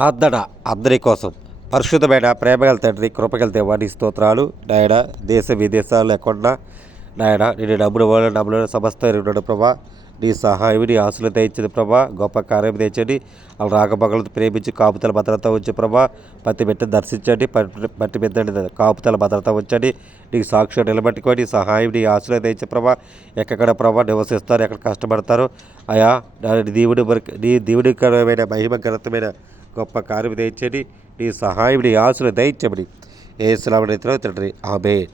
ప్రార్థన అందరి కోసం. పరిశుద్ధమైన ప్రేమగల తండ్రి, కృపగల దేవా, నీ స్తోత్రాలు నాయన. దేశ విదేశాలు లేకుండా నాయన నేను నమ్ముల వాళ్ళు నమ్ముల సమస్త ఉన్నాడు ప్రభా. నీ సహాయం, నీ ఆశలు తెచ్చింది ప్రభా. గొప్ప కార్యం తెచ్చండి. వాళ్ళు రాకబగలతో ప్రేమించి కాపుతల భద్రత ఉంచి ప్రభా. పత్తి బిడ్డ దర్శించండి. పట్టి బిడ్డ కాపుతల భద్రత ఉంచండి. నీకు సాక్ష్యం నిలబెట్టుకొని సహాయం, నీ ఆశలు తెచ్చి ప్రభా. ఎక్కడ ప్రభా నివసిస్తారు, ఎక్కడ కష్టపడతారు అయా. నీ దేవుడికరమైన మహిమకరమైన గొప్ప కార్యం తెచ్చండి. నీ సహాయం, నీ ఆశలు దయచమని యేసు నామమున తండ్రి, ఆమేన్.